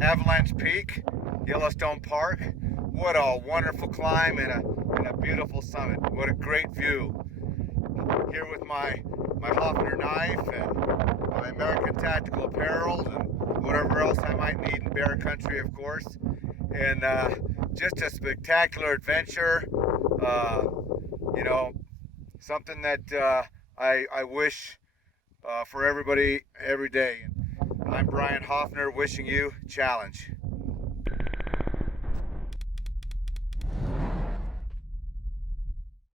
Avalanche Peak, Yellowstone Park. What a wonderful climb and a beautiful summit. What a great view. Here with my Hofner knife and my American Tactical Apparel and whatever else I might need in bear country, of course. And just a spectacular adventure. Uh, you know, something that I wish for everybody every day. I'm Brian Hofner, wishing you challenge.